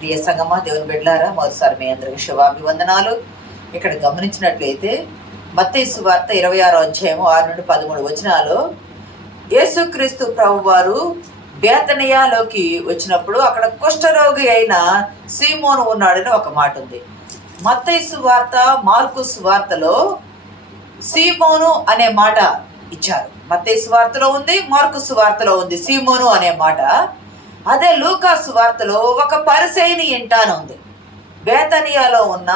ప్రియ సంగమా, దేవుని బిడ్డలారా, మొదటిసారి మీ అందరికి శుభాభివందనాలు. ఇక్కడ గమనించినట్లయితే మత్తయి సువార్త 26వ అధ్యాయం 6 నుండి 13 వచనాలు యేసుక్రీస్తు ప్రభు వారు బేతనియాలోకి వచ్చినప్పుడు అక్కడ కుష్ఠరోగి అయిన సీమోను ఉన్నాడని ఒక మాట ఉంది. మత్తయి సువార్త, మార్కు సువార్తలో సీమోను అనే మాట ఇచ్చారు. మత్తయి సువార్తలో ఉంది, మార్కు సువార్తలో ఉంది సీమోను అనే మాట. అదే లూకా సువార్తలో ఒక పరిసయ్యుని ఇంట అని ఉంది. బేతనియాలో ఉన్న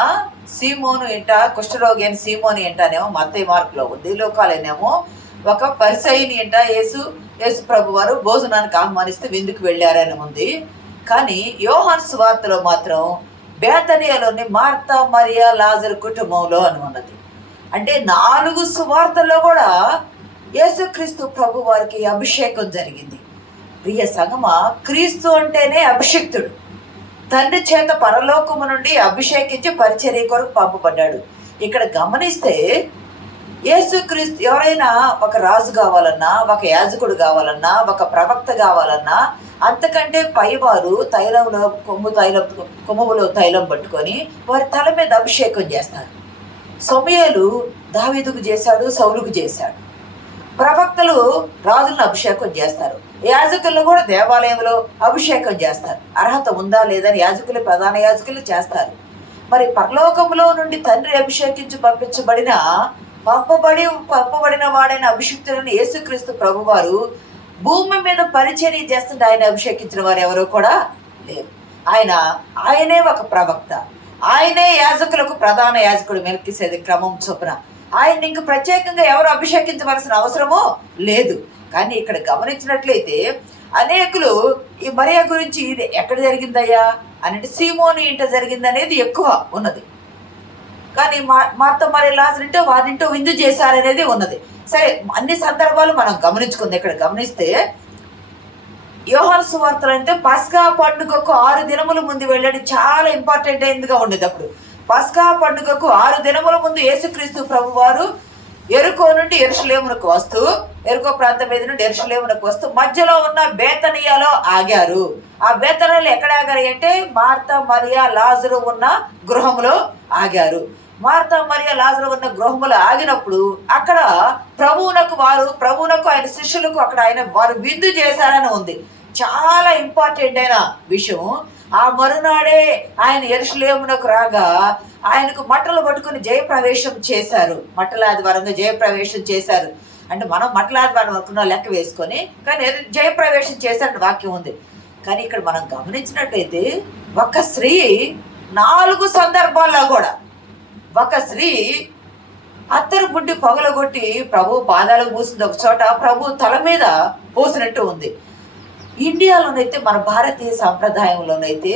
సీమోను ఇంట, కుష్ఠరోగి అయిన సీమోను ఇంటనేమో మత్తయి మార్కులో ఉంది. లూకాలోనేమో ఒక పరిసయ్యుని ఇంట యేసు ప్రభు వారు భోజనానికి ఆహ్వానిస్తే విందుకు వెళ్ళారని ఉంది. కానీ యోహాను సువార్తలో మాత్రం బేతనియాలోని మార్తా, మరియా, లాజరు కుటుంబంలో అని ఉన్నది. అంటే 4 సువార్తల్లో కూడా యేసుక్రీస్తు ప్రభు వారికి అభిషేకం జరిగింది. ప్రియ సంగమా, క్రీస్తు అంటేనే అభిషిక్తుడు. తండ్రి చేత పరలోకము నుండి అభిషేకించి పరిచర్య కొరకు పంపబడ్డాడు. ఇక్కడ గమనిస్తే యేసుక్రీస్తు ఎవరైనా ఒక రాజు కావాలన్నా, ఒక యాజకుడు కావాలన్నా, ఒక ప్రవక్త కావాలన్నా, అంతకంటే పైవారు కొమ్ములో తైలం పట్టుకొని వారి తల మీద అభిషేకం చేస్తారు. సమూయేలు దావీదుకు చేశాడు, సౌలుకు చేశాడు. ప్రవక్తలు రాజులను అభిషేకం చేస్తారు. యాజకులను కూడా దేవాలయంలో అభిషేకం చేస్తారు. అర్హత ఉందా లేదని యాజకులు, ప్రధాన యాజకులు చేస్తారు. మరి పరలోకంలో నుండి తండ్రి అభిషేకించి పంపబడిన వాడైన అభిషిక్తులను యేసుక్రీస్తు ప్రభువారు భూమి మీద పరిచర్య చేస్తుంటే ఆయన అభిషేకించిన వారు ఎవరో కూడా లేరు. ఆయనే ఒక ప్రవక్త, ఆయనే యాజకులకు ప్రధాన యాజకుడు మెల్కీసెదెకు క్రమం చొప్పున. ఆయన ఇంక ప్రత్యేకంగా ఎవరు అభిషేకించవలసిన అవసరమో లేదు. కానీ ఇక్కడ గమనించినట్లయితే అనేకులు ఈ మరియా గురించి ఇది ఎక్కడ జరిగిందయ్యా అని అంటే సీమోను ఇంట జరిగిందనేది ఎక్కువ ఉన్నది. కానీ మార్తా, మరియా, లాజరు ఇంటో వారింటో విందు చేశారనేది ఉన్నది. సరే, అన్ని సందర్భాలు మనం గమనించుకుంది. ఇక్కడ గమనిస్తే యోహాను సువార్తలో అంటే పస్కా పండుగకు 6 దినముల ముందు వెళ్ళాడు. చాలా ఇంపార్టెంట్ అయిందిగా ఉండేది. అప్పుడు పస్కా పండుగకు 6 దినముల ముందు యేసుక్రీస్తు ప్రభు వారు ఎరుకో నుండి యెరూషలేమునకు వస్తూ, ఎరుకో ప్రాంతం మీద నుండి యెరూషలేమునకు వస్తూ మధ్యలో ఉన్న బేతనియాలో ఆగారు. ఆ బేతనియాలో ఎక్కడ ఆగారు అంటే మార్తా, మరియా, లాజరు ఉన్న గృహంలో ఆగారు. మార్తా, మరియా, లాజరు ఉన్న గృహంలో ఆగినప్పుడు అక్కడ ప్రభువునకు ఆయన శిష్యులకు అక్కడ వారు విందు చేశారని ఉంది. చాలా ఇంపార్టెంట్ అయిన విషయం. ఆ మరునాడే ఆయన యెరూషలేమునకు రాగా ఆయనకు మట్టలు పట్టుకుని జయప్రవేశం చేశారు. మట్టల ఆదివారంగా జయప్రవేశం చేశారు. అంటే మనం మట్టల ఆదివారం అనుకున్న లెక్క వేసుకొని, కానీ జయప్రవేశం చేశారని వాక్యం ఉంది. కానీ ఇక్కడ మనం గమనించినట్టయితే ఒక స్త్రీ 4 సందర్భాల్లో కూడా ఒక స్త్రీ అత్తరు బుడ్డి పొగలగొట్టి ప్రభు పాదాలకు పూసింది. ఒక చోట ప్రభు తల మీద పోసినట్టు ఉంది. ఇండియాలోనైతే, మన భారతీయ సాంప్రదాయంలోనైతే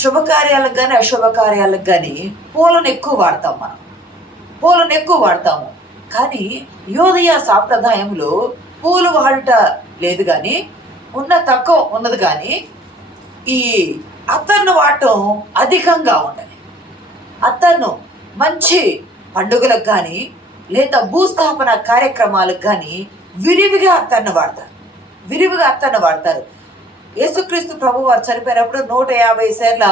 శుభకార్యాలకు కానీ అశుభకార్యాలకు కానీ పూలను ఎక్కువ వాడతాము. కానీ యోదయ సాంప్రదాయంలో పూలు వాడుట లేదు, కానీ తక్కువ ఉన్నది. కానీ ఈ అత్తర్ను వాడటం అధికంగా ఉన్నది. అత్తర్ను మంచి పండుగలకు కానీ లేదా భూస్థాపన కార్యక్రమాలకు కానీ విరివిగా అత్తర్ను వాడతారు. యేసుక్రీస్తు ప్రభు వారు చనిపోయినప్పుడు 150 సేర్ల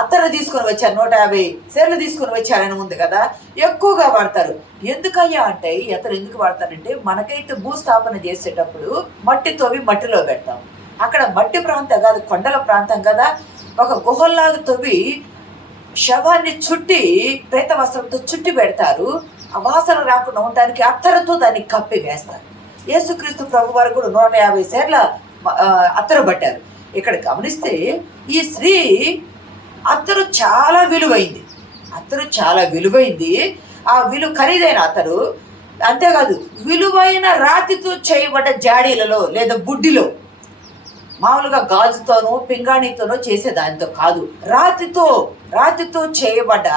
అత్తరు తీసుకొని వచ్చారు. 150 సేర్లు తీసుకొని వచ్చారని ఉంది కదా. ఎక్కువగా వాడతారు. ఎందుకయ్యా అంటే అత్తరు ఎందుకు వాడతారంటే, మనకైతే భూస్థాపన చేసేటప్పుడు మట్టి తవ్వి మట్టిలో పెడతాం. అక్కడ మట్టి ప్రాంతం కాదు, కొండల ప్రాంతం కదా. ఒక గుహల్లాగా తవ్వి శవాన్ని చుట్టి ప్రేత వస్త్రంతో చుట్టి పెడతారు. ఆ వాసన రాకుండా ఉండడానికి అత్తరుతో దాన్ని కప్పి వేస్తారు. యేసుక్రీస్తు ప్రభు వారు కూడా 150 సేర్ల అత్తరు పట్టారు. ఇక్కడ గమనిస్తే ఈ స్త్రీ అత్తరు చాలా విలువైంది. ఆ ఖరీదైన అత్తరు. అంతేకాదు, విలువైన రాతితో చేయబడ్డ జాడీలలో లేదా బుడ్డిలో, మామూలుగా గాజుతోనో పింగాణితోనో చేసేదానితో కాదు, రాతితో చేయబడ్డ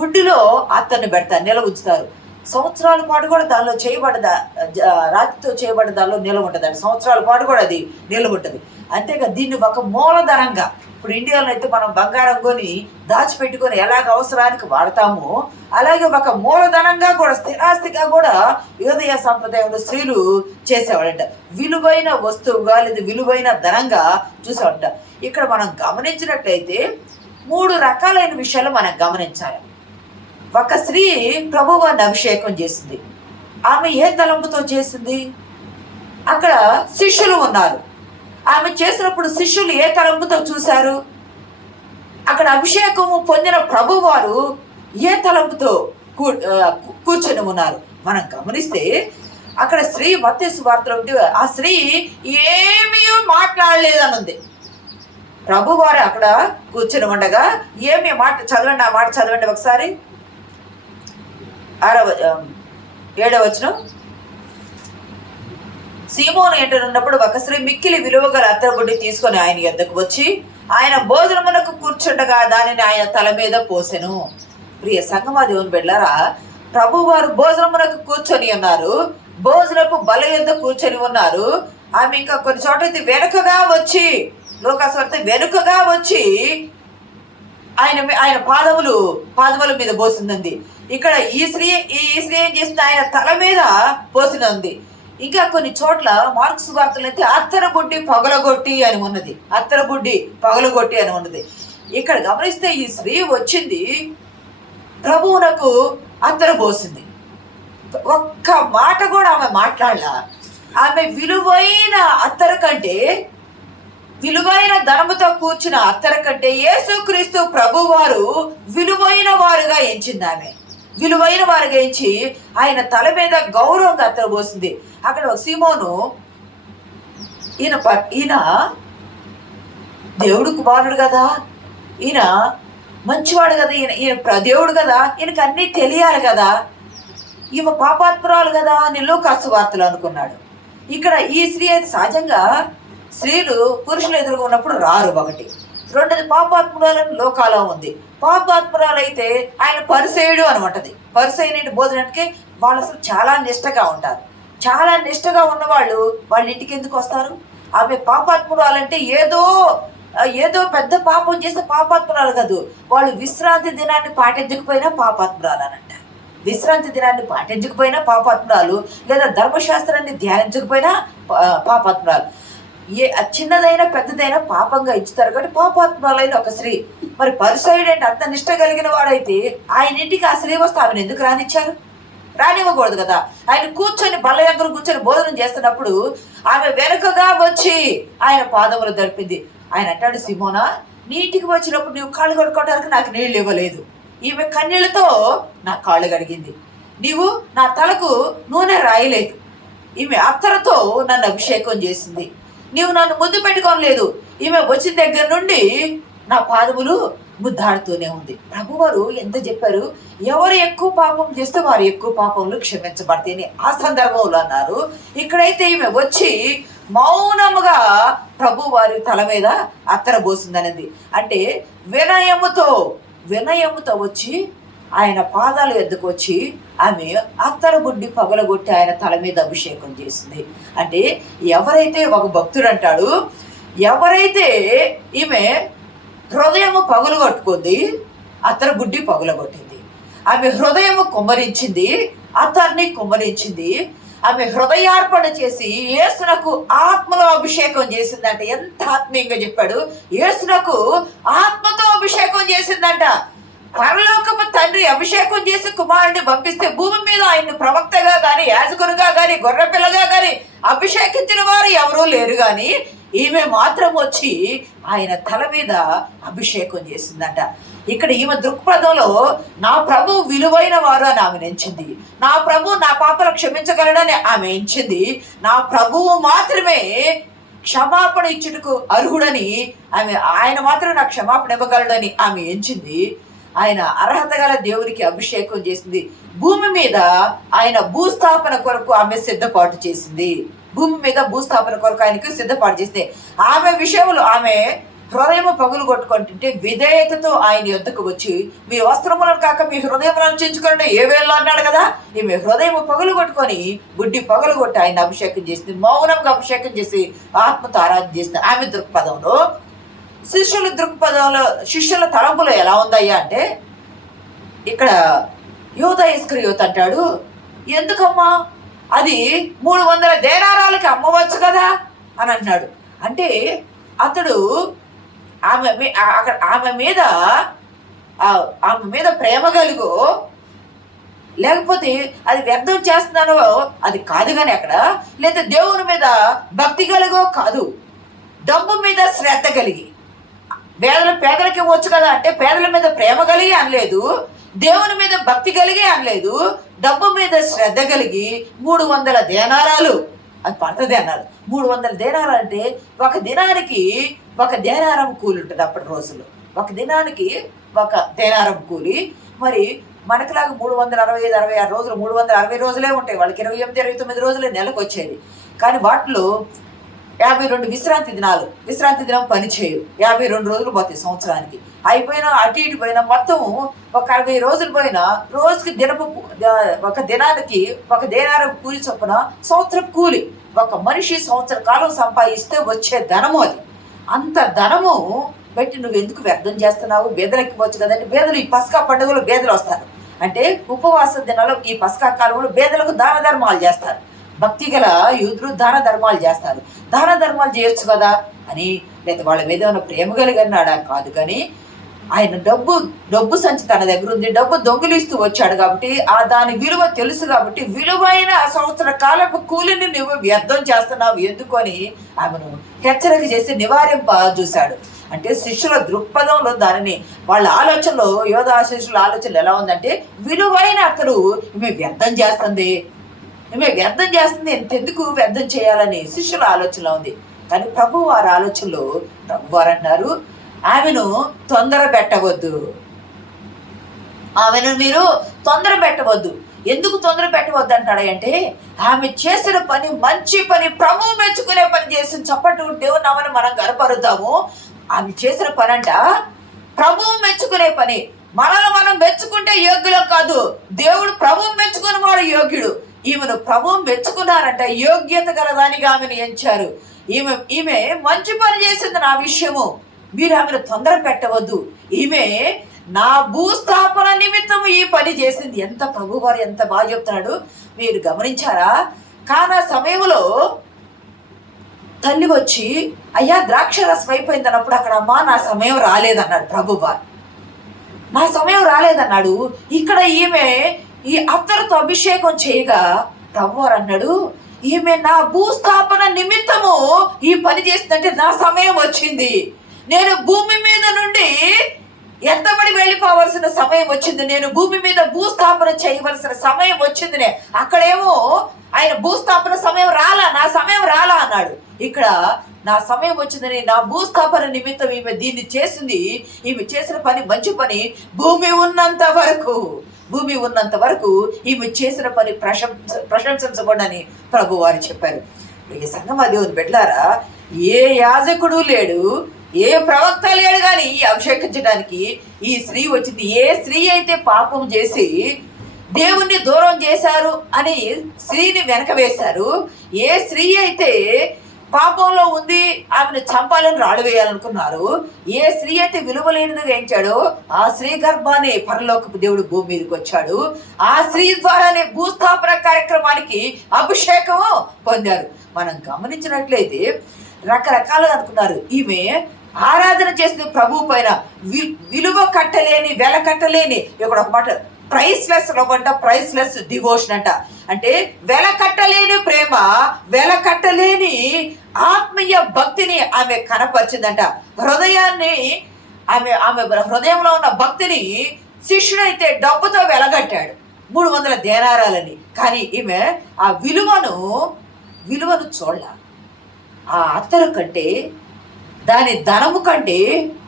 బుడ్డిలో అత్తర్ని పెడతారు, నిల్వ ఉంచుతారు. సంవత్సరాల పాటు కూడా దానిలో రాతితో చేయబడ్డ దానిలో నిల్వ ఉంటుంది. సంవత్సరాల పాటు కూడా అది నిల్వ ఉంటుంది. అంతేగా దీన్ని ఒక మూలధనంగా, ఇప్పుడు ఇండియాలో అయితే మనం బంగారం కొని దాచిపెట్టుకొని ఎలాగ అవసరానికి వాడతామో అలాగే ఒక మూలధనంగా కూడా, స్థిరాస్తిగా కూడా యోదయ సంప్రదాయంలో స్త్రీలు చేసేవాడంట. విలువైన వస్తువుగా లేదా విలువైన ధనంగా చూసేవాడంట. ఇక్కడ మనం గమనించినట్లయితే 3 రకాలైన విషయాలు మనం గమనించాలి. ఒక స్త్రీ ప్రభువాన్ని అభిషేకం చేసింది. ఆమె ఏ తలంపుతో చేసింది? అక్కడ శిష్యులు ఉన్నారు. ఆమె చేసినప్పుడు శిష్యులు ఏ తలంపుతో చూశారు? అక్కడ అభిషేకము పొందిన ప్రభువారు ఏ తలంపుతో కూర్చొని ఉన్నారు? మనం గమనిస్తే అక్కడ స్త్రీ మత్తయి సువార్తలో ఉంటే ఆ స్త్రీ ఏమీ మాట్లాడలేదని ఉంది. ప్రభువారు అక్కడ కూర్చొని ఉండగా ఏమి మాట చదవండి, ఆ మాట చదవండి ఒకసారి. 7వ వచనం. సీమోను ఎంటనున్నప్పుడు ఒక స్త్రీ మిక్కిలి విలువగల అత్తరబుడ్డి తీసుకొని ఆయన యొద్దకు వచ్చి ఆయన భోజనమునకు కూర్చుండగా దానిని ఆయన తల మీద పోసెను. ప్రియ సంగమా దేవుని బిడ్డలారా, ప్రభువారు భోజనమునకు కూర్చొని ఉన్నారు, భోజనపు బల యొద్ద కూర్చొని ఉన్నారు. ఆమె ఇంకా కొన్ని చోట్ల వెనుకగా వచ్చి, లోకాసువార్త వెనుకగా వచ్చి ఆయన పాదముల మీద పోసింది. ఇక్కడ ఈ స్త్రీ ఏం చేసింది? ఆయన తల మీద పోసినంది. ఇంకా కొన్ని చోట్ల మార్క్స్ వార్తలు అయితే అత్తరబుడ్డి పగలగొట్టి అని ఉన్నది. అత్తరబుడ్డి పగలగొట్టి అని ఉన్నది. ఇక్కడ గమనిస్తే ఈ స్త్రీ వచ్చింది, ప్రభువునకు అత్తర పోసింది. ఒక్క మాట కూడా ఆమె మాట్లాడలా. ఆమె విలువైన అత్తర కంటే, విలువైన ధనముతో కూర్చున్న అత్తర కంటే యేసుక్రీస్తు ప్రభువారు విలువైన వారుగా ఎంచింది. ఆమె విలువైన వారుగా ఎంచి ఆయన తల మీద గౌరవంగా అత్తర పోసింది. అక్కడ సీమోను ఈయన దేవుడు కుమారుడు కదా, ఈయన మంచివాడు కదా, ఈయన దేవుడు కదా, ఈయనకు అన్నీ తెలియాలి కదా, ఈమె పాపాత్మురాలు కదా అని లోకాసు వార్తలు అనుకున్నాడు. ఇక్కడ ఈ స్త్రీ అయితే సహజంగా స్త్రీలు పురుషులు ఎదురుగా ఉన్నప్పుడు రారు. ఒకటి. రెండోది పాపాత్మురాలని లోకాలో ఉంది. పాపాత్మురాలు అయితే ఆయన పరిసేయుడు అని ఉంటది. పరిసేయుని భోజనానికి వాళ్ళు అసలు చాలా నిష్టగా ఉంటారు. చాలా నిష్టగా ఉన్నవాళ్ళు వాళ్ళ ఇంటికి ఎందుకు వస్తారు? ఆమె పాపాత్మురాలంటే ఏదో పెద్ద పాపం చేస్తే పాపాత్మురాలు కాదు. వాళ్ళు విశ్రాంతి దినాన్ని పాటించకపోయినా పాపాత్మురాలు అని అంటారు. విశ్రాంతి దినాన్ని పాటించకపోయినా పాపాత్మురాలు, లేదా ధర్మశాస్త్రాన్ని ధ్యానించకపోయినా పాపాత్మురాలు. చిన్నదైనా పెద్దదైనా పాపంగా ఇచ్చుతారు కాబట్టి పాపాత్మురాలైన ఒక స్త్రీ. మరి పరిసయుడు అంటే అంత నిష్ట కలిగిన వాడైతే ఆయన ఇంటికి ఆ స్త్రీ వస్తే ఆమెను ఎందుకు రానిచ్చారు? రానివ్వకూడదు కదా. ఆయన కూర్చొని బల్ల దగ్గర కూర్చొని భోజనం చేస్తున్నప్పుడు ఆమె వెనుకగా వచ్చి ఆయన పాదములు దడిపింది. ఆయన అంటాడు, సీమోనా, నీ ఇంటికి వచ్చినప్పుడు నువ్వు కాళ్ళు కడుక్కోవడానికి నాకు నీళ్ళు ఇవ్వలేదు. ఈమె కన్నీళ్లతో నా కాళ్ళు కడిగింది. నీవు నా తలకు నూనె రాయలేదు. ఈమె అత్తరతో నన్ను అభిషేకం చేసింది. నీవు నన్ను ముద్దు పెట్టుకోలేదు. ఈమె వచ్చిన దగ్గర నుండి నా పాదములు ముద్దాడుతూనే ఉంది. ప్రభువారు ఎంత చెప్పారు? ఎవరు ఎక్కువ పాపం చేస్తే వారు ఎక్కువ పాపములు క్షమించబడతాయని ఆ సందర్భంలో అన్నారు. ఇక్కడైతే ఈమె వచ్చి మౌనముగా ప్రభు వారి తల మీద అత్తర పోసిందనేది. అంటే వినయముతో వచ్చి ఆయన పాదాల ఎద్దుకు వచ్చి ఆమె అత్తర బుడ్డి పగలగొట్టి ఆయన తల మీద అభిషేకం చేసింది. అంటే ఎవరైతే ఒక భక్తుడు అంటాడు, ఎవరైతే ఈమె హృదయము పగులగొట్టుకుంది, అత్తర బుడ్డి పగులగొట్టింది. ఆమె హృదయము కుమ్మరించింది, అత్తర్ని కుమ్మరించింది. ఆమె హృదయార్పణ చేసి యేసునకు ఆత్మలో అభిషేకం చేసిందంట. ఎంత ఆత్మీయంగా చెప్పాడు! యేసునకు ఆత్మతో అభిషేకం చేసిందంట. పరలోకపు తండ్రి అభిషేకం చేసి కుమారుడిని పంపిస్తే భూమి మీద ఆయన్ని ప్రవక్తగా కానీ, యాజకునిగా కానీ, గొర్రెపిల్లగా కానీ అభిషేకించిన వారు ఎవరూ లేరు. కానీ ఈమె మాత్రం వచ్చి ఆయన తల మీద అభిషేకం చేసిందంట. ఇక్కడ ఈమె దృక్పథంలో నా ప్రభు విలువైన వారు అని ఆమె ఎంచింది. నా ప్రభు నా పాపలు క్షమించగలడని ఆమె ఎంచింది. నా ప్రభువు మాత్రమే క్షమాపణ ఇచ్చుటకు అర్హుడని ఆయన మాత్రం నాకు క్షమాపణ ఇవ్వగలడని ఆమె ఎంచింది. ఆయన అర్హత గల దేవునికి అభిషేకం చేసింది. భూమి మీద ఆయన భూస్థాపన కొరకు ఆమె సిద్ధపాటు చేసింది. భూమి మీద భూస్థాపన కొరకు ఆయనకు సిద్ధపాటు చేసింది. ఆమె విషయంలో ఆమె హృదయము పగులు కొట్టుకుంటుంటే విధేయతతో ఆయన యొద్దకు వచ్చి మీ వస్త్రములను కాక మీ హృదయములను చించుకోండి ఏ వేళలో అన్నాడు కదా. ఈమె హృదయము పగులు కొట్టుకొని బుడ్డి పగులు కొట్టి ఆయన అభిషేకం చేసింది, మౌనంగా అభిషేకం చేసి ఆత్మతో ఆరాధన చేసింది. ఆమె దృక్పథంలో, శిష్యుల దృక్పథంలో, శిష్యుల తలంపులో ఎలా ఉందయ్యా అంటే, ఇక్కడ యూదా ఇస్కరియోతు అంటాడు, ఎందుకమ్మా అది 300 దేనారాలకి అమ్మవచ్చు కదా అని అన్నాడు. అంటే అతడు ఆమె మీద ప్రేమ కలుగు, లేకపోతే అది వ్యర్థం చేస్తున్నానో అది కాదు, కానీ అక్కడ లేదా దేవుని మీద భక్తి కలుగో కాదు, డబ్బు మీద శ్రద్ధ కలిగి, పేదలకి ఇవ్వచ్చు కదా అంటే పేదల మీద ప్రేమ కలిగి అనలేదు, దేవుని మీద భక్తి కలిగి అనలేదు, డబ్బు మీద శ్రద్ధ కలిగి 300 దేనారాలు అది పడుతుంది అన్నాడు. 300 దేనారాలు అంటే ఒక దినానికి 1 దేనారం కూలి ఉంటుంది అప్పటి రోజుల్లో. 1 దినానికి 1 దేనారం కూలి. మరి మనకిలాగా 365, 66 రోజులు, 360 రోజులే ఉంటాయి. వాళ్ళకి 28, 29 రోజులే నెలకు వచ్చేది. కానీ వాటిలో 52 విశ్రాంతి దినం పని చేయు. 52 రోజులు పోతాయి సంవత్సరానికి. అయిపోయినా అటు ఇటు పోయినా మొత్తం ఒక 60 రోజులు పోయినా రోజుకి ఒక దినానికి 1 దేనారం కూలి చొప్పున సంవత్సరం కూలి. ఒక మనిషి సంవత్సర కాలం సంపాదిస్తే వచ్చే ధనము అది. అంత ధనము పెట్టి నువ్వు ఎందుకు వ్యర్థం చేస్తున్నావు? బేదలకు ఇవ్వచ్చు కదండి. బేదలు ఈ పస్కా పండుగలో బేదలు వస్తారు. అంటే ఉపవాస దినాల్లో ఈ పస్కా కాలంలో బేదలకు దాన ధర్మాలు చేస్తారు. భక్తి గల యూదులు దాన ధర్మాలు చేస్తారు. దాన ధర్మాలు చేయొచ్చు కదా అని, లేదా వాళ్ళ మీద ఉన్న ప్రేమ కలిగన్నాడా కాదు, కానీ ఆయన డబ్బు సంచి తన దగ్గర ఉంది, డబ్బు దొంగిలిస్తూ వచ్చాడు కాబట్టి దాని విలువ తెలుసు కాబట్టి విలువైన సంవత్సర కాలపు కూలిని నువ్వు వ్యర్థం చేస్తున్నావు ఎందుకు అని ఆమెను హెచ్చరిక చేసి నివారింప చూశాడు. అంటే శిష్యుల దృక్పథంలో దానిని వాళ్ళ ఆలోచనలో, యోధా శిష్యుల ఆలోచనలు ఎలా ఉందంటే, విలువైన అతడు ఈమె వ్యర్థం చేస్తుంది ఎంతెందుకు వ్యర్థం చేయాలని శిష్యుల ఆలోచనలో ఉంది. కానీ ప్రభు వారి ఆలోచనలో ప్రభు వారు అంటున్నారు, ఆమెను తొందర పెట్టవద్దు, మీరు తొందర పెట్టవద్దు. ఎందుకు తొందర పెట్టవద్దు అంటాడంటే, ఆమె చేసిన పని మంచి పని, ప్రభు మెచ్చుకునే పని చేసి చప్పట్టు దేవుని నామని మనం గనపరుద్దాము. ఆమె చేసిన పని అంట ప్రభు మెచ్చుకునే పని. మనల్ని మనం మెచ్చుకుంటే యోగ్యులం కాదు, దేవుడు ప్రభు మెచ్చుకుని వాడు యోగ్యుడు. ఈమెను ప్రభు మెచ్చుకున్నారంట, యోగ్యత గలదానిగా ఆమెను ఎంచారు. ఈమె మంచి పని చేసింది నా విషయము, మీరు ఆమెను తొందర పెట్టవద్దు. ఈమె నా భూస్థాపన నిమిత్తము ఈ పని చేసింది. ఎంత ప్రభువారు ఎంత బాగా చెప్తున్నాడు మీరు గమనించారా? కానా సమయంలో తల్లి వచ్చి అయ్యా ద్రాక్షరసం అయిపోయింది అన్నప్పుడు అక్కడ అమ్మా నా సమయం రాలేదన్నాడు ప్రభువారు. నా సమయం రాలేదన్నాడు. ఇక్కడ ఈమె ఈ అత్తరుతో అభిషేకం చేయగా ప్రభువారు అన్నాడు, ఈమె నా భూస్థాపన నిమిత్తము ఈ పని చేసిందంటే నా సమయం వచ్చింది. నేను భూమి మీద నుండి ఎత్తబడి వెళ్ళిపోవలసిన సమయం వచ్చింది. నేను భూమి మీద భూస్థాపన చేయవలసిన సమయం వచ్చింది. అక్కడేమో ఆయన భూస్థాపన సమయం రాలా, నా సమయం రాలా అన్నాడు. ఇక్కడ నా సమయం వచ్చిందని, నా భూస్థాపన నిమిత్తం ఈమె దీన్ని చేసింది. ఈమె చేసిన పని మంచి పని. భూమి ఉన్నంత వరకు ఈమె చేసిన పని ప్రశంసించబడని ప్రభు వారు చెప్పారు. ఈ సంగమా దేవుని బిడ్డలారా, ఏ యాజకుడు లేడు, ఏ ప్రవక్త లేడు కానీ అభిషేకించడానికి ఈ స్త్రీ వచ్చింది. ఏ స్త్రీ అయితే పాపం చేసి దేవుణ్ణి దూరం చేశారు అని స్త్రీని వెనక వేశారు, ఏ స్త్రీ అయితే పాపంలో ఉంది ఆమెను చంపాలని రాళ్ళు వేయాలనుకున్నారు, ఏ స్త్రీ అయితే విలువలేనిదిగా ఎంచాడో ఆ స్త్రీ గర్భాన్ని పరలోకపు దేవుడు భూమి మీదకి వచ్చాడు. ఆ స్త్రీ ద్వారానే భూస్థాపన కార్యక్రమానికి అభిషేకము పొందారు. మనం గమనించినట్లయితే రకరకాలుగా అనుకున్నారు. ఈమె ఆరాధన చేసిన ప్రభు పైన విలువ కట్టలేని, వెల కట్టలేని, ఇక్కడ ఒక మాట ప్రైస్లెస్ లవ్ అంట, ప్రైస్లెస్ డివోషన్ అంట. అంటే వెల కట్టలేని ప్రేమ, వెల కట్టలేని ఆత్మీయ భక్తిని ఆమె కనపరిచిందంట. ఆమె హృదయంలో ఉన్న భక్తిని శిష్యుడైతే డబ్బుతో వెలగట్టాడు 300 దేనారాలని. కానీ ఈమె ఆ విలువను చూడాల. ఆ అత్తరు కంటే, దాని ధనము కంటే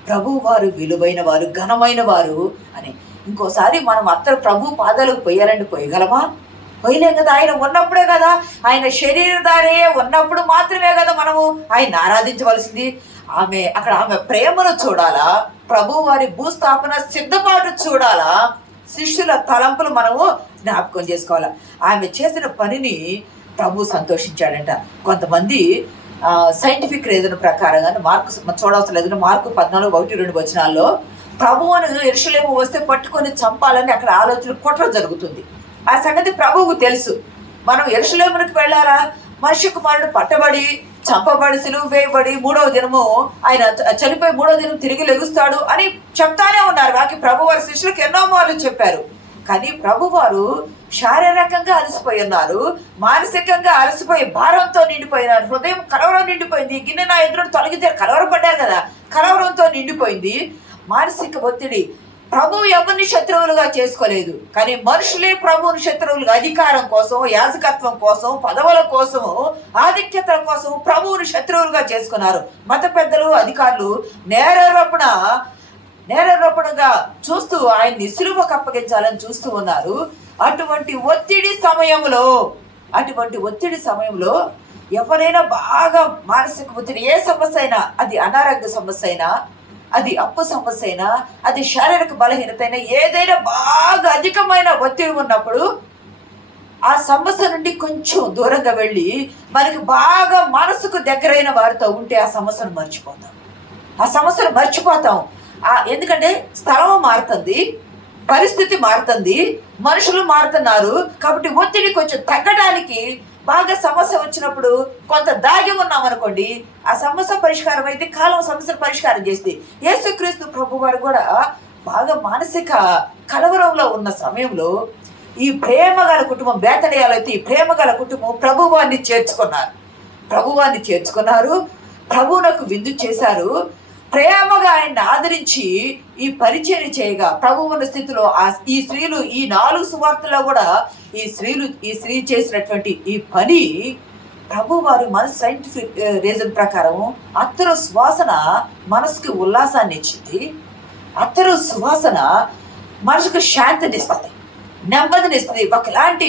ప్రభు వారు విలువైన వారు, ఘనమైన వారు అని. ఇంకోసారి మనం అత్తరు ప్రభు పాదాలకు పోయగలమా? పోయలేం కదా. ఆయన ఉన్నప్పుడే కదా, ఆయన శరీరధారే ఉన్నప్పుడు మాత్రమే కదా మనము ఆయన ఆరాధించవలసింది. ఆమె ప్రేమను చూడాలా, ప్రభు వారి భూస్థాపన సిద్ధపాటు చూడాలా, శిష్యుల తలంపులు మనము జ్ఞాపకం చేసుకోవాలా. ఆమె చేసిన పనిని ప్రభు సంతోషించాడంట. కొంతమంది సైంటిఫిక్ రీజన్ ప్రకారంగా మార్కు చూడవలసిన లేదు, మార్కు 14:1-2 ప్రభువును యెరూషలేము వస్తే పట్టుకొని చంపాలని అక్కడ ఆలోచన కుట్ర జరుగుతుంది. ఆ సంగతి ప్రభువుకు తెలుసు. మనం యెరూషలేమునికి వెళ్ళాలా, మనిషి కుమారుడు పట్టబడి చంపబడి సిలువ వేయబడి 3వ దినము ఆయన చనిపోయి 3వ దినం తిరిగి లెగుస్తాడు అని చెప్తానే ఉన్నారు. వాకి ప్రభువారి శిష్యులకు ఎన్నో మార్లు చెప్పారు. కానీ ప్రభువారు శారీరకంగా అలసిపోయి ఉన్నారు, మానసికంగా అలసిపోయి భారంతో నిండిపోయినారు. హృదయం కలవరం నిండిపోయింది. గిన్నె నా ఎదురు తొలగితే కలవరపడ్డారు కదా, కలవరంతో నిండిపోయింది. మానసిక ఒత్తిడి. ప్రభువు ఎవరిని శత్రువులుగా చేసుకోలేదు, కానీ మనుషులే ప్రభువుని శత్రువులుగా అధికారం కోసం, యాజకత్వం కోసం, పదవుల కోసము, ఆధిక్యతల కోసం ప్రభువుని శత్రువులుగా చేసుకున్నారు. మత పెద్దలు, అధికారులు నేరారోపణగా చూస్తూ ఆయన్ని సిలువకు అప్పగించాలని చూస్తూ ఉన్నారు. అటువంటి ఒత్తిడి సమయంలో ఎవరైనా బాగా మానసిక ఒత్తిడి, ఏ సమస్య అయినా, అది అనారోగ్య సమస్య అయినా, అది అప్పు సమస్య అయినా, అది శారీరక బలహీనత అయినా, ఏదైనా బాగా అధికమైన ఒత్తిడి ఉన్నప్పుడు ఆ సమస్య నుండి కొంచెం దూరంగా వెళ్ళి మనకి బాగా మనసుకు దగ్గరైన వారితో ఉంటే ఆ సమస్యను మర్చిపోతాం. ఎందుకంటే స్థలం మారుతుంది, పరిస్థితి మారుతుంది, మనుషులు మారుతున్నారు. కాబట్టి ఒత్తిడి కొంచెం తగ్గడానికి బాగా సమస్య వచ్చినప్పుడు కొంత దాగి ఉన్నామనుకోండి, ఆ సమస్య పరిష్కారం అయితే కాలం సమస్యను పరిష్కారం చేస్తుంది. యేసుక్రీస్తు ప్రభు వారు కూడా బాగా మానసిక కలవరంలో ఉన్న సమయంలో ఈ ప్రేమగల కుటుంబం బేతనియాలో అయితే ఈ ప్రేమగల కుటుంబం ప్రభువాన్ని చేర్చుకున్నారు, ప్రభువునకు విందు చేశారు. ప్రేమగా ఆయన్ని ఆదరించి ఈ పరిచర్య చేయగా ప్రభు ఉన్న స్థితిలో ఈ స్త్రీలు, ఈ 4 సువార్తల్లో కూడా ఈ స్త్రీ చేసినటువంటి ఈ పని ప్రభు వారి మనసు సైంటిఫిక్ రీజన్ ప్రకారం అత్తరు సువాసన మనసుకి ఉల్లాసాన్ని ఇచ్చింది. అత్తరు సువాసన మనసుకు శాంతినిస్తుంది, నెమ్మదినిస్తుంది, ఒకలాంటి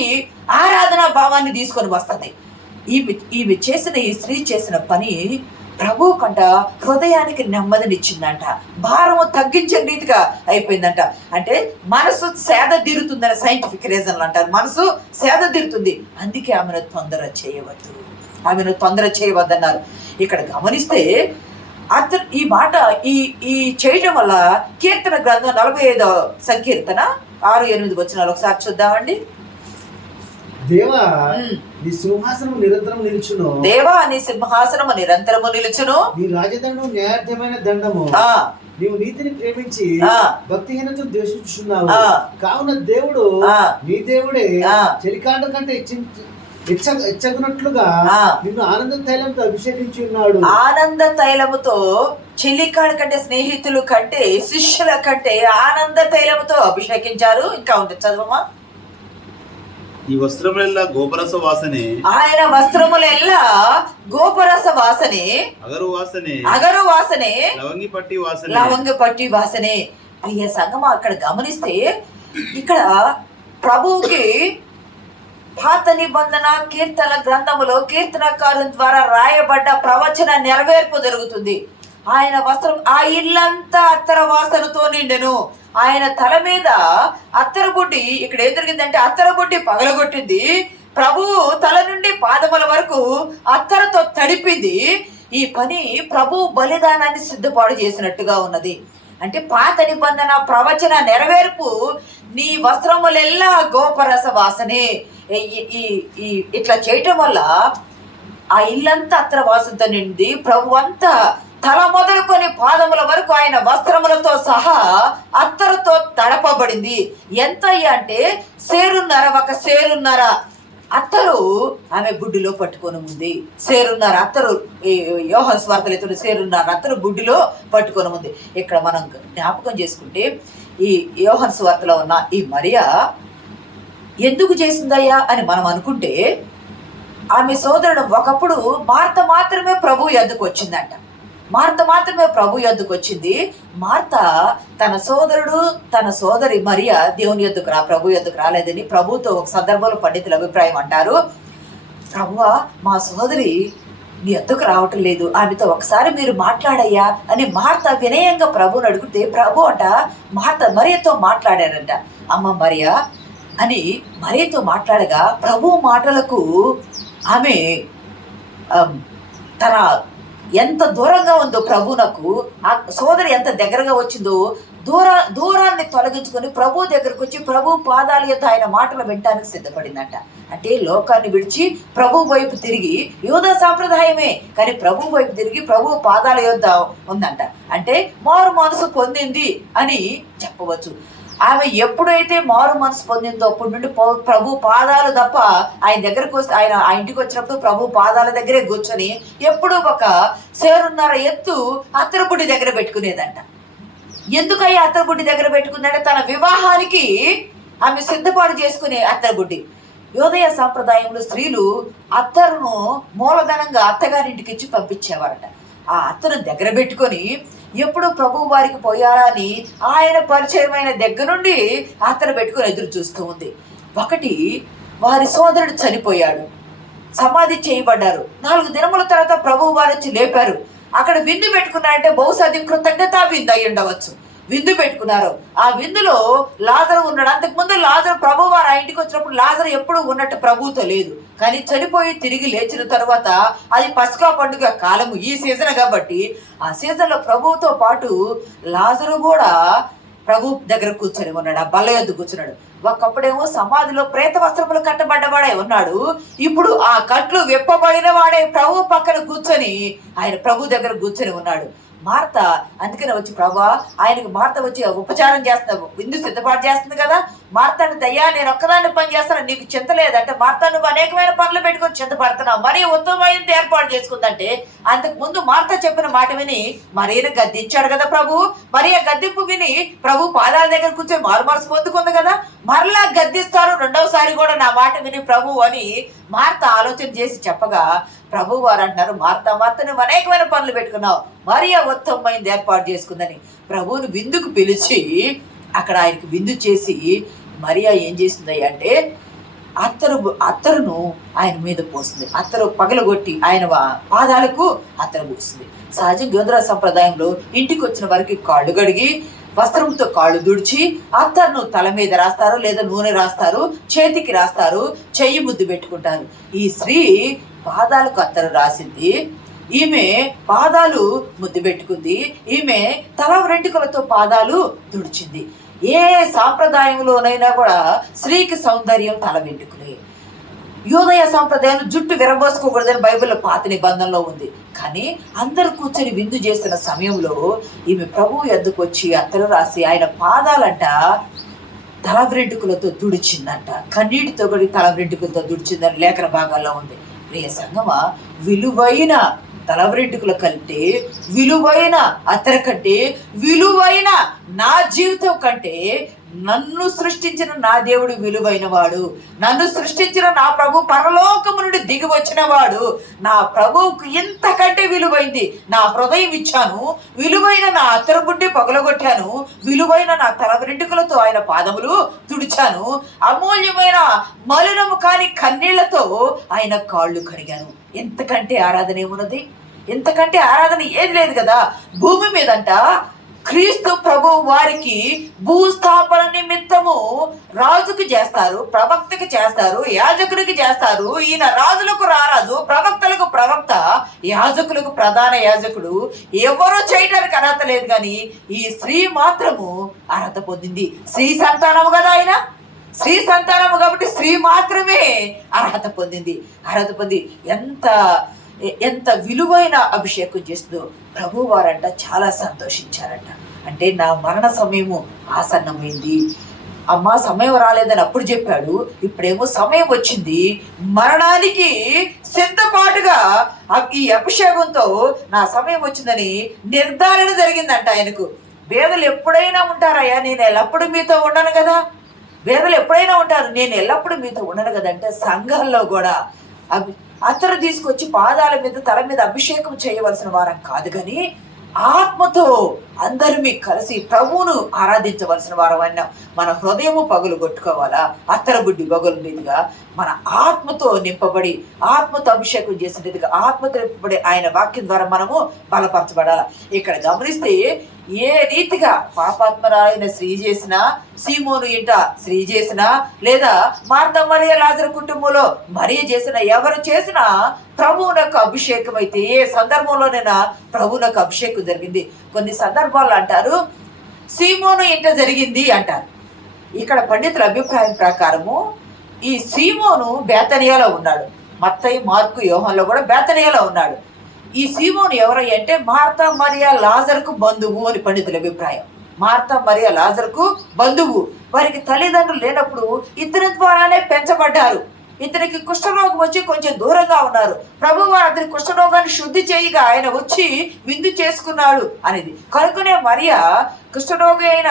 ఆరాధనా భావాన్ని తీసుకొని వస్తుంది. ఈ స్త్రీ చేసిన పని ప్రభు కంట హృదయానికి నెమ్మదినిచ్చిందంట, భారము తగ్గించే రీతిగా అయిపోయిందంట. అంటే మనసు సేద తీరుతుందని సైంటిఫిక్ రీజన్లు అంటారు. మనసు సేద తీరుతుంది, అందుకే ఆమెను తొందర చేయవద్దన్నారు. ఇక్కడ గమనిస్తే ఈ మాట ఈ చేయడం వల్ల కీర్తన గ్రంథం 45వ సంకీర్తన 6-8 ఒకసారి చూద్దామండి. దేవా నీ సింహాసనము నిరంతరము నిలుచును. నీ రాజదండము న్యాయార్థమైన దండము. నీవు నీతిని ప్రేమించి భక్తిహీనతను ద్వేషించుచున్నావు. కావున దేవుడు నీ దేవుడే చెలికాండ కంటే హెచ్చగునట్లుగా నిన్ను ఆనంద తైలంతో అభిషేకించి ఉన్నాడు. ఆనంద తైలముతో చెలికాడ కంటే, స్నేహితులు కంటే, శిష్యుల కంటే ఆనంద తైలముతో అభిషేకించారు. ఇంకా ఉంటుంది, చదవమా. ఈ వస్త్రములెల్లా గోపరస వాసనే, ఆయన వస్త్రములెల్లా గోపరస వాసనే, అగరు వాసనే, లవంగి పట్టి వాసనే. ప్రియ సంగమా, అక్కడ గమనిస్తే ఇక్కడ ప్రభువుకి పాత నిబంధన కీర్తన గ్రంథములో కీర్తనకారుల ద్వారా రాయబడ్డ ప్రవచన నెరవేర్పు జరుగుతుంది. ఆయన వస్త్రం ఆ ఇల్లంతా అత్తర వాసనతో నిండెను. ఆయన తల మీద అత్తరబుడ్డి, ఇక్కడ ఏం జరిగిందంటే అత్తరబుడ్డి పగలగొట్టింది. ప్రభువు తల నుండి పాదముల వరకు అత్తరతో తడిపింది. ఈ పని ప్రభు బలిదానాన్ని సిద్ధపాటు చేసినట్టుగా ఉన్నది. అంటే పాత నిబంధన ప్రవచన నెరవేర్పు. నీ వస్త్రములెల్లా గోపరస వాసనే. ఇట్లా చేయటం వల్ల ఆ ఇల్లంతా అత్తర వాసనతో నిండి ప్రభు అంతా తల మొదలుకొని పాదముల వరకు ఆయన వస్త్రములతో సహా అత్తరుతో తడపబడింది. ఎంత అంటే ఒక సేరున్నర అత్తరు ఆమె బుడ్డిలో పట్టుకొని ఉంది. సేరున్నర అత్తరు, యోహాను సువార్తలో సేరున్నర అత్తరు బుడ్డిలో పట్టుకొని ఉంది. ఇక్కడ మనం జ్ఞాపకం చేసుకుంటే ఈ యోహాను సువార్తలో ఉన్న ఈ మరియా ఎందుకు చేసిందయ్యా అని మనం అనుకుంటే, ఆమె సోదరుడు ఒకప్పుడు మార్త మాత్రమే ప్రభు యొద్దకు వచ్చిందంట. మార్త తన సోదరుడు, తన సోదరి మరియా దేవుని యొద్దకు ప్రభు యొద్దకు రాలేదని ప్రభుతో ఒక సందర్భంలో పండితుల అభిప్రాయం అంటారు. ప్రభువా, మా సోదరి నీ ఎందుకు రావటం లేదు, ఆమెతో ఒకసారి మీరు మాట్లాడయ్యా అని మార్త వినయంగా ప్రభువుని అడుగుతే ప్రభు అంట మరియతో మాట్లాడారంట. అమ్మ మరియా అని మరియతో మాట్లాడగా ప్రభు మాటలకు ఆమె తన ఎంత దూరంగా ఉందో ప్రభువునకు, ఆ సోదరి ఎంత దగ్గరగా వచ్చిందో దూరాన్ని తొలగించుకొని ప్రభు దగ్గరకు వచ్చి ప్రభు పాదాల యొద్ద ఆయన మాటలు వినటానికి సిద్ధపడిందంట. అంటే లోకాన్ని విడిచి ప్రభు వైపు తిరిగి, యూదా సాంప్రదాయమే కానీ ప్రభు వైపు తిరిగి ప్రభు పాదాల యొద్ద ఉందంట. అంటే మారు మనసు పొందింది అని చెప్పవచ్చు. ఆమె ఎప్పుడైతే మారు మనసు పొందిందో అప్పటి నుండి ప్రభు పాదాలు తప్ప ఆయన దగ్గరకు వస్తే, ఆయన ఆ ఇంటికి వచ్చినప్పుడు ప్రభు పాదాల దగ్గరే కూర్చొని ఎప్పుడూ ఒక సేరున్నర ఎత్తు అత్తరబుడ్డి దగ్గర పెట్టుకునేదంట. ఎందుకయ్యా అత్తరబుడ్డి దగ్గర పెట్టుకుందంటే తన వివాహానికి ఆమె సిద్ధపాటు చేసుకునే అత్తరబుడ్డి. యోదయ సాంప్రదాయంలో స్త్రీలు అత్తరును మూలధనంగా అత్తగారింటికి ఇచ్చి పంపించేవారట. ఆ అత్తను దగ్గర పెట్టుకొని ఎప్పుడు ప్రభు వారికి పోయారని ఆయన పరిచయమైన దగ్గర నుండి అత్తను పెట్టుకొని ఎదురు చూస్తూ ఉంది. ఒకటి, వారి సోదరుడు చనిపోయాడు, సమాధి చేయబడ్డారు. 4 దినముల తర్వాత ప్రభు వారు వచ్చి లేపారు. అక్కడ విందు పెట్టుకున్నారంటే బహుశా అది కృతజ్ఞత విందు అయి ఉండవచ్చు. విందు పెట్టుకున్నారు. ఆ విందులో లాజరు ఉన్నాడు. అంతకుముందు లాజరు ప్రభు వారు ఆ ఇంటికి వచ్చినప్పుడు లాజరు ఎప్పుడు ఉన్నట్టు ప్రభువుతో లేదు. కానీ చనిపోయి తిరిగి లేచిన తర్వాత అది పస్కా పండుగ కాలము, ఈ సీజన్ కాబట్టి ఆ సీజన్లో ప్రభువుతో పాటు లాజరు కూడా ప్రభు దగ్గర కూర్చొని ఉన్నాడు, ఆ బల్ల యొద్ద కూర్చున్నాడు. ఒకప్పుడేమో సమాధిలో ప్రేత వస్త్రములు కట్టబడ్డవాడే ఉన్నాడు. ఇప్పుడు ఆ కట్లు విప్పబడిన వాడే ప్రభు పక్కన కూర్చొని ఆయన ప్రభు దగ్గర కూర్చొని ఉన్నాడు. మార్త అందుకనే వచ్చి ప్రభా ఆయనకి మార్త వచ్చి ఉపచారం చేస్తావు, విందు సిద్ధపాటు చేస్తుంది కదా. మార్తను దయ్యా నేను ఒక్కదాన్ని పని చేస్తాను, నీకు చింత లేదంటే మార్త నువ్వు అనేకమైన పనులు పెట్టుకొని చింతపడుతున్నావు, మరీ ఉత్తమమైనది ఏర్పాటు చేసుకుందంటే అంతకు ముందు మార్త చెప్పిన మాట విని మరియను గద్దించాడు కదా ప్రభు. మరి ఆ గద్దింపు విని ప్రభు పాదాల దగ్గర కూర్చొని మారుమనసు పొందుకుంది కదా. మరలా గద్దిస్తారు రెండవసారి కూడా నా మాట విని ప్రభు అని మార్త ఆలోచన చేసి చెప్పగా ప్రభు వారు అంటున్నారు, మార్త నువ్వు అనేకమైన పనులు పెట్టుకున్నావు, మరియా ఉత్తమమైనది ఏర్పాటు చేసుకుందని ప్రభువుని విందుకు పిలిచి అక్కడ ఆయనకు విందు చేసి మరియా ఏం చేసింది అంటే అత్తరును ఆయన మీద పోస్తుంది. అత్తరు పగలగొట్టి ఆయన పాదాలకు అత్తరు పోస్తుంది. సహజంగా యోధరా సంప్రదాయంలో ఇంటికి వచ్చిన వారికి కాళ్ళు గడిగి వస్త్రంతో కాళ్ళు దుడిచి అత్తరును తల మీద రాస్తారు, లేదా నూనె రాస్తారు, చేతికి రాస్తారు, చెయ్యి ముద్దు పెట్టుకుంటారు. ఈ స్త్రీ పాదాలకు అత్తరు రాసింది, ఈమె పాదాలు ముద్దు పెట్టుకుంది, ఈమె తల వెంట్రుకలతో పాదాలు తుడిచింది. ఏ సాంప్రదాయంలోనైనా కూడా స్త్రీకి సౌందర్యం తల వెంట్రుకలే. యోదయ సాంప్రదాయాలు జుట్టు విరబోసుకోకూడదని బైబిల్లో పాత నిబంధనలో ఉంది. కానీ అందరు కూర్చొని విందు చేస్తున్న సమయంలో ఈమె ప్రభు యొద్దకు వచ్చి అత్తరు రాసి ఆయన పాదాలంట తల వెంట్రుకలతో తుడిచిందంట. కన్నీటితో కూడా తల వెంట్రుకలతో తుడిచిందని లేఖన భాగాల్లో ఉంది. ప్రియ సంగమా, విలువైన తల వెంట్రుకల కంటే, విలువైన అత్తర కంటే, విలువైన నా జీవితం కంటే నన్ను సృష్టించిన నా దేవుడు విలువైన వాడు, నన్ను సృష్టించిన నా ప్రభు పరలోకము నుండి దిగి వచ్చిన వాడు. నా ప్రభువుకు ఇంతకంటే విలువైంది నా హృదయం ఇచ్చాను, విలువైన నా అత్తరబుడ్డి పగలగొట్టాను, విలువైన నా తల వెంట్రుకలతో ఆయన పాదములు తుడిచాను, అమూల్యమైన మలినము కాని కన్నీళ్లతో ఆయన కాళ్ళు కడిగాను. ఎంతకంటే ఆరాధన ఏమున్నది? ఎంతకంటే ఆరాధన ఏది లేదు కదా. భూమి మీదంట క్రీస్తు ప్రభు వారికి భూస్థాపన నిమిత్తము రాజుకు చేస్తారు, ప్రవక్తకి చేస్తారు, యాజకుడికి చేస్తారు. ఈయన రాజులకు రారాజు, ప్రవక్తలకు ప్రవక్త, యాజకులకు ప్రధాన యాజకుడు. ఎవరో చేయడానికి అర్హత లేదు, కానీ ఈ స్త్రీ మాత్రము అర్హత పొందింది. స్త్రీ సంతానము కదా, ఆయన స్త్రీ సంతానము కాబట్టి స్త్రీ మాత్రమే అర్హత పొందింది. అర్హత పొంది ఎంత విలువైన అభిషేకం చేస్తుందో ప్రభు వారంట చాలా సంతోషించారంట. అంటే నా మరణ సమయము ఆసన్నమైంది, అమ్మ సమయం రాలేదని అప్పుడు చెప్పాడు, ఇప్పుడేమో సమయం వచ్చింది, మరణానికి సిద్ధపాటుగా ఈ అభిషేకంతో నా సమయం వచ్చిందని నిర్ధారణ జరిగిందంట ఆయనకు. వేదలు ఎప్పుడైనా ఉంటారయ్యా, నేను ఎల్లప్పుడూ మీతో ఉండను కదా. వేదలు ఎప్పుడైనా ఉంటారు, నేను ఎల్లప్పుడూ మీతో ఉండను కదా. అంటే సంఘాల్లో కూడా అత్తరు తీసుకొచ్చి పాదాల మీద తల మీద అభిషేకం చేయవలసిన వారం కాదు, కానీ ఆత్మతో అందరినీ కలిసి ప్రభువును ఆరాధించవలసిన వారమైన మన హృదయము పగులు కొట్టుకోవాలా. అత్తరబుడ్డి పగులు మీదుగా మన ఆత్మతో నింపబడి, ఆత్మతో అభిషేకం చేసినట్టుగా ఆత్మతో నింపబడి ఆయన వాక్యం ద్వారా మనము బలపరచబడాలి. ఇక్కడ గమనిస్తే ఏ రీతిగా పాపాత్మరాలైన స్త్రీ చేసినా, సీమోను ఇంట స్త్రీ చేసినా, లేదా మార్త మరియ లాజరు కుటుంబంలో మరియ చేసిన, ఎవరు చేసినా ప్రభువునకు అభిషేకం అయితే ఏ సందర్భంలోనైనా ప్రభువునకు అభిషేకం జరిగింది. కొన్ని సందర్భాల్లో అంటారు సీమోను ఇంట జరిగింది అంటారు. ఇక్కడ పండితుల అభిప్రాయం ప్రకారము ఈ సీమోను బేతనియాలో ఉన్నాడు. మత్తయి, మార్కు, యోహానులో కూడా బేతనియాలో ఉన్నాడు. ఈ సీమోను ఎవరయ్య అంటే మార్తా మరియా లాజరుకు బంధువు అని పండితుల అభిప్రాయం. మార్తా మరియా లాజరుకు బంధువు. వారికి తల్లిదండ్రులు లేనప్పుడు ఇతని ద్వారానే పెంచబడ్డారు. ఇతనికి కుష్ఠరోగం వచ్చి కొంచెం దూరంగా ఉన్నారు. ప్రభువారు అతని కుష్ఠరోగాన్ని శుద్ధి చేయగా ఆయన వచ్చి విందు చేసుకున్నాడు అనేది. కనుకనే మరియా కుష్ఠరోగి అయిన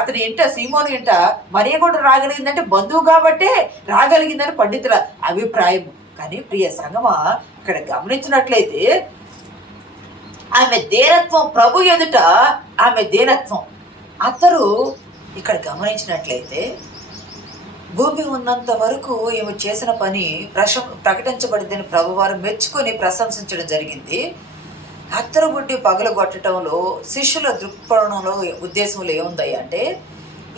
అతని ఇంట, సీమోను ఇంట మరియ కూడా రాగలిగిందంటే బంధువు కాబట్టే రాగలిగిందని పండితుల అభిప్రాయం. కానీ ప్రియ సంగమా, ఇక్కడ గమనించినట్లయితే ఆమె దీనత్వం, ప్రభు ఎదుట ఆమె దీనత్వం. అతడు ఇక్కడ గమనించినట్లయితే భూమి ఉన్నంత వరకు ఈమె చేసిన పని ప్రకటించబడిందని ప్రభువారు మెచ్చుకొని ప్రశంసించడం జరిగింది. అత్తరుబుడ్డి పగలగొట్టడంలో శిష్యుల దృక్పథంలో ఉద్దేశంలో ఏముందయ్యా అంటే,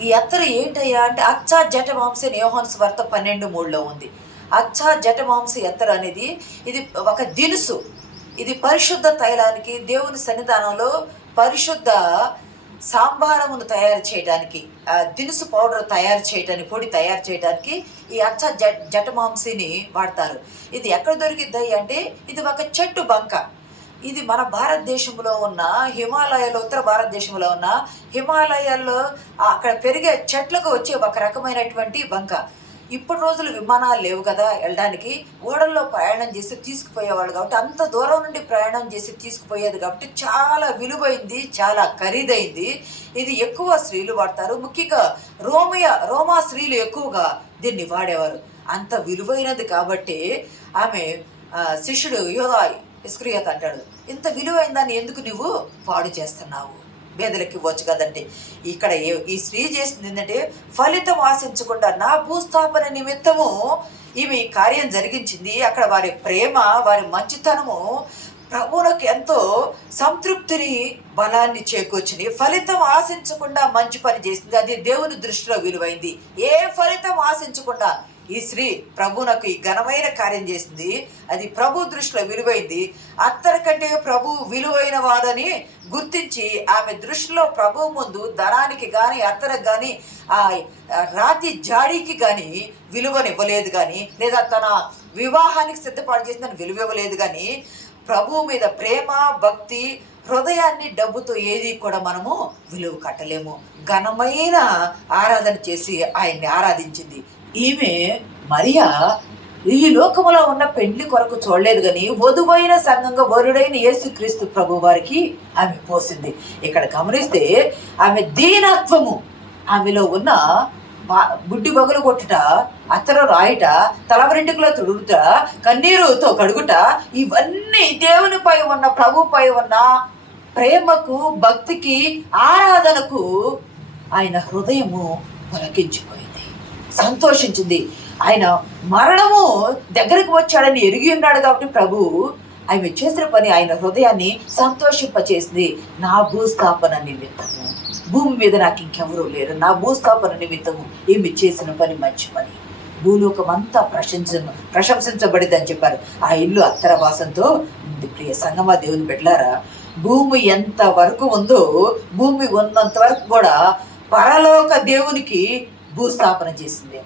ఈ అత్తరు ఏంటయ్యా అంటే అచ్చా జటమాంస యోహాను సువార్త 12:3 ఉంది. అచ్చా జటమాంస ఎత్తరు అనేది ఇది ఒక దినుసు. ఇది పరిశుద్ధ తైలానికి, దేవుని సన్నిధానంలో పరిశుద్ధ సాంబారమును తయారు చేయడానికి, దినుసు పౌడర్ తయారు చేయడానికి, పొడి తయారు చేయడానికి ఈ అచ్చ జటమాంసిని వాడతారు. ఇది ఎక్కడ దొరికిద్ది అంటే ఇది ఒక చెట్టు బంక. ఇది మన భారతదేశంలో ఉన్న హిమాలయాల్లో, ఉత్తర భారతదేశంలో ఉన్న హిమాలయాల్లో అక్కడ పెరిగే చెట్లకు వచ్చే ఒక రకమైనటువంటి బంక. ఇప్పుడు రోజులు విమానాలు లేవు కదా వెళ్ళడానికి, ఓడల్లో ప్రయాణం చేసి తీసుకుపోయేవాళ్ళు కాబట్టి, అంత దూరం నుండి ప్రయాణం చేసి తీసుకుపోయేది కాబట్టి చాలా విలువైంది, చాలా ఖరీదైంది. ఇది ఎక్కువ స్త్రీలు వాడతారు. ముఖ్యంగా రోమా స్త్రీలు ఎక్కువగా దీన్ని వాడేవారు. అంత విలువైనది కాబట్టి ఆమె శిష్యుడు యోధా ఇస్కరియోతు అంటాడు, ఇంత విలువైన దాన్ని ఎందుకు నువ్వు పాడు చేస్తున్నావు, పేదలకు ఇవ్వచ్చు కదండి. ఇక్కడ ఈ స్త్రీ చేసింది ఏంటంటే ఫలితం ఆశించకుండా నా భూస్థాపన నిమిత్తము ఈమె కార్యం జరిగించింది. అక్కడ వారి ప్రేమ, వారి మంచితనము ప్రభువులకు ఎంతో సంతృప్తిని, బలాన్ని చేకూర్చింది. ఫలితం ఆశించకుండా మంచి పని చేసింది. అది దేవుని దృష్టిలో విలువైంది. ఏ ఫలితం ఆశించకుండా ఈ స్త్రీ ప్రభువునకు ఈ ఘనమైన కార్యం చేసింది. అది ప్రభు దృష్టిలో విలువైంది. అత్తరు కంటే ప్రభు విలువైన వాడని గుర్తించి ఆమె దృష్టిలో ప్రభువు ముందు ధనానికి కానీ, అత్తరకు కానీ, ఆ రాతి జాడీకి కానీ విలువనివ్వలేదు కానీ, లేదా తన వివాహానికి సిద్ధపాటు చేసిందని విలువ ఇవ్వలేదు కానీ, ప్రభువు మీద ప్రేమ, భక్తి, హృదయాన్ని డబ్బుతో ఏది కూడా మనము విలువ కట్టలేము. ఘనమైన ఆరాధన చేసి ఆయన్ని ఆరాధించింది. ఈమె మరియా ఈ లోకములో ఉన్న పెండ్లి కొరకు చూడలేదు కానీ వధువైన సంఘంగా వరుడైన యేసుక్రీస్తు ప్రభు వారికి ఆమె పోసింది. ఇక్కడ గమనిస్తే ఆమె దీనత్వము, ఆమెలో ఉన్న బుడ్డి బగులు కొట్టుట, అత్తరు రాయట, తలవరింటికలో తుడుగుట, కన్నీరుతో కడుగుట, ఇవన్నీ దేవునిపై ఉన్న, ప్రభుపై ఉన్న ప్రేమకు, భక్తికి, ఆరాధనకు ఆయన హృదయము పులకించిపోయింది, సంతోషించింది. ఆయన మరణము దగ్గరకు వచ్చాడని ఎరిగి ఉన్నాడు కాబట్టి ప్రభు ఆమె చేసిన పని ఆయన హృదయాన్ని సంతోషింపచేసింది. నా భూస్థాపన నిమిత్తము, భూమి మీద నాకు ఇంకెవరూ లేరు, నా భూస్థాపన నిమిత్తము ఈమె చేసిన పని మంచి పని, భూలోకం అంతా ప్రశంసించబడిందని చెప్పారు. ఆ ఇల్లు అత్తరవాసంతో ఉంది. ప్రియ సంగమా, దేవుని బిడ్డలారా, భూమి ఎంత వరకు ఉందో, భూమి ఉన్నంత వరకు కూడా పరలోక దేవునికి భూస్థాపన చేసింది.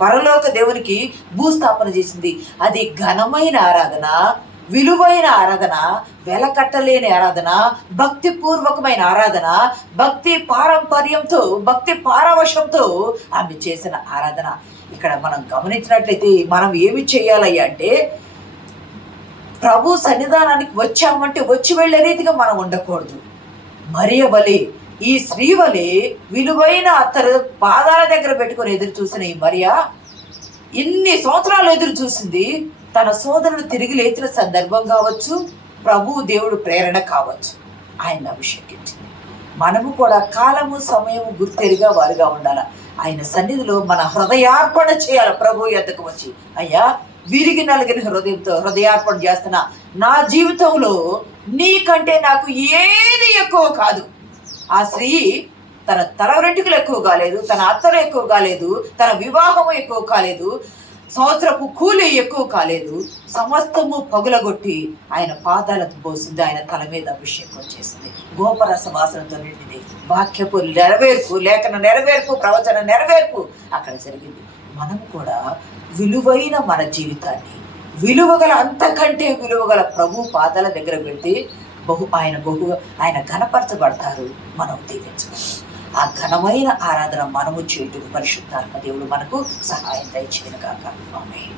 పరలోక దేవునికి భూస్థాపన చేసింది. అది ఘనమైన ఆరాధన, విలువైన ఆరాధన, వెలకట్టలేని ఆరాధన, భక్తిపూర్వకమైన ఆరాధన, భక్తి పారంపర్యంతో, భక్తి పారవశంతో ఆమె చేసిన ఆరాధన. ఇక్కడ మనం గమనించినట్లయితే మనం ఏమి చేయాలయ్యా అంటే, ప్రభు సన్నిధానానికి వచ్చామంటే వచ్చి వెళ్ళే రీతిగా మనం ఉండకూడదు. మరియ వలె, ఈ స్త్రీ వలె విలువైన అత్తరు పాదాల దగ్గర పెట్టుకొని ఎదురు చూసిన ఈ మరియా ఇన్ని సంవత్సరాలు ఎదురు చూసింది. తన సోదరుడు తిరిగి లేచిన సందర్భం కావచ్చు, ప్రభు దేవుడు ప్రేరణ కావచ్చు, ఆయన అభిషేకించింది. మనము కూడా కాలము సమయము గుర్తెరిగా వారుగా ఉండాలి. ఆయన సన్నిధిలో మన హృదయార్పణ చేయాలి. ప్రభు యొద్దకు వచ్చి, అయ్యా విరిగి నలిగిన హృదయంతో హృదయార్పణ చేస్తున్నా, నా జీవితంలో నీకంటే నాకు ఏది ఎక్కువ కాదు. ఆ స్త్రీ తన తల వెంట్రుకలు ఎక్కువ కాలేదు, తన అత్తలు ఎక్కువ కాలేదు, తన వివాహము ఎక్కువ కాలేదు, సంవత్సరపు కూలి ఎక్కువ కాలేదు, సమస్తము పగులగొట్టి ఆయన పాదాలకు పోసింది, ఆయన తల మీద అభిషేకం చేసింది. గోపరస వాసనతో నిండింది. వాక్యపు నెరవేర్పు, లేఖన నెరవేర్పు, ప్రవచన నెరవేర్పు అక్కడ జరిగింది. మనం కూడా విలువైన మన జీవితాన్ని విలువగల, అంతకంటే విలువగల ప్రభు పాదాల దగ్గర పెడితే ఆయన ఘనపరచబడతారు, మనం దీవించగలం. ఆ ఘనమైన ఆరాధన మనము చేయుటకు పరిశుద్ధాత్మ దేవుడు మనకు సహాయం దయచేయను గాక. ఆమేన్.